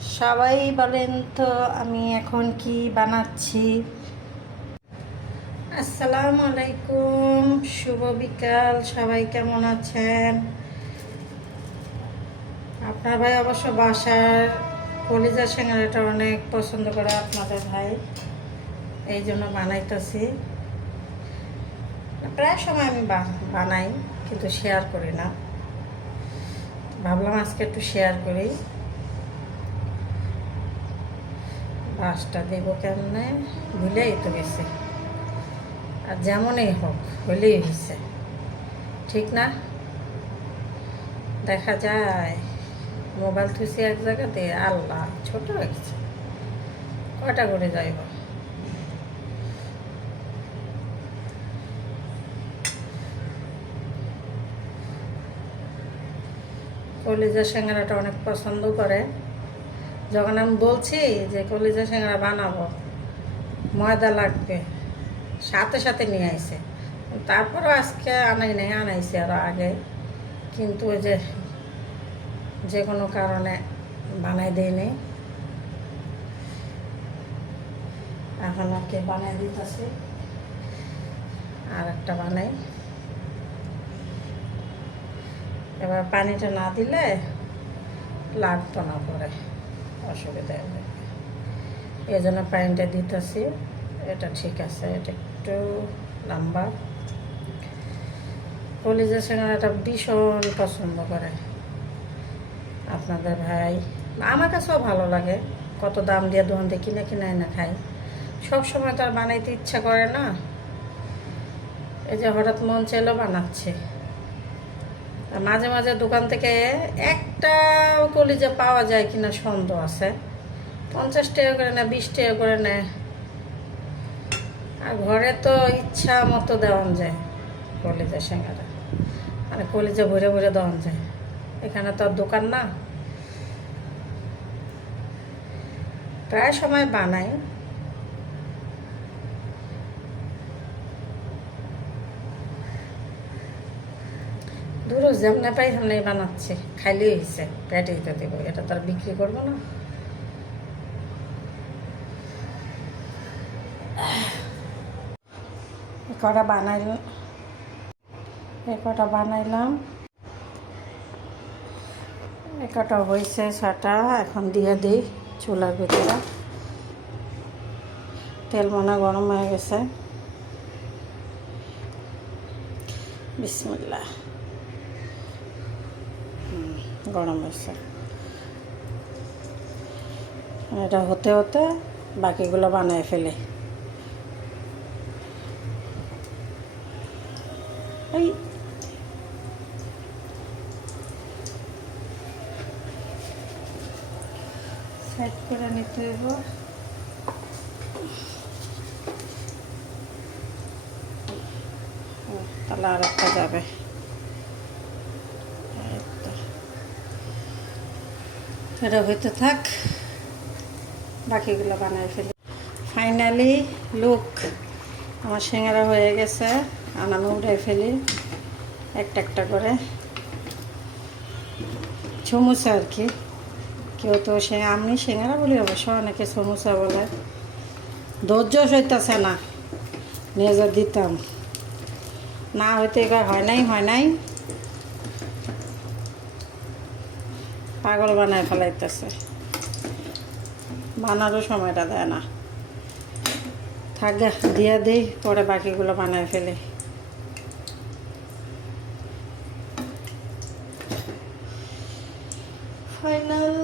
সবাই বলেন তো আমি এখন কি বানাচ্ছি। আসসালামু আলাইকুম, শুভ বিকাল। সবাই কেমন আছেন? আপনার ভাই অবশ্য বাসার কলিজা সিঙ্গারাটা অনেক পছন্দ করে আপনাদের ভাই, এই জন্য বানাইতেছি। প্রায় সময় আমি বানাই, কিন্তু শেয়ার করি না। ভাবলাম আজকে একটু শেয়ার করি। বাসটা দেব কেমনে, ভুলেই তো গেছে। আর যেমনই হোক, হলেই হয়েছে, ঠিক না? দেখা যায় মোবাইল থুসি এক জায়গাতে, আল্লাহ ছোট হয়ে গেছে। কয়টা করে যাইব? কলিজা সিঙ্গারাটা অনেক পছন্দ করে। যখন আমি বলছি যে কলিজা সিঙ্গারা বানাবো, ময়দা লাগবে, সাথে সাথে নিয়ে আইছে। তারপরও আজকে আনাইছে আরও আগে, কিন্তু ওই যে কোনো কারণে বানাই দিইনি। এখন ওকে বানাই দিতেছি, আর একটা বানাই। এবার পানিটা না দিলে লাগতো না, পরে অসুবিধা হবে। এই জন্য পানিটা দিতেছি। এটা ঠিক আছে, এটা একটু লম্বা। কলিজা সিঙ্গারাটা ভীষণ পছন্দ করে আপনাদের ভাই। আমার কাছেও ভালো লাগে। কত দাম দিয়ে দোকান দিয়ে কিনে কিনে না খাই, সবসময় তো আর বানাইতে ইচ্ছা করে না। এই যে হঠাৎ মন চাইলেও বানাচ্ছে। মাঝে মাঝে দোকান থেকে একটা কলিজা পাওয়া যায় কিনা সন্দেহ আছে। 50 টাকা করে নেয়, 20 টাকা করে নেয়। আর ঘরে তো ইচ্ছা মতো দেওয়া যায় কলিজা সিঙ্গারা, মানে কলিজা ভরে ভরে দেওয়া যায়। এখানে তো আর দোকান না। প্রায় সময় বানাই। দূর যেমনে পাই সামনে বানাচ্ছি, খাইলেই হয়েছে, পেটে দিতে দেবো। এটা তো আর বিক্রি করবো না। কটা বানাইলাম, একটা হয়েছে সেটা এখন দিয়ে দিই চুলার ভিতরে। তেল মনে গরম হয়ে গেছে। বিসমিল্লাহ। গরম হয়েছে। এটা হতে হতে বাকিগুলো বানিয়ে ফেলে। এই সাইড করে নিতে হইব। তাহলে আর একটা যাবে। এটা হইতে থাক, বাকিগুলো বানাই ফেলি। ফাইনালি লুক, আমার সিঙ্গারা হয়ে গেছে। আমি উঠাই ফেলি একটা একটা করে। সমুচা আর কি, কেউ তো আমি সিঙ্গারা বলি, অবশ্য অনেকে সমুচা বলে। ধৈর্য সইতেছে না, নিয়ে যা দিতাম না, হইতে এবার হয় নাই পাগল বানায় ফেলাইতেছে। বানারও সময়টা দেয় না। থাক দিয়ে দিই, পরে বাকিগুলো বানায় ফেলি। ফাইনাল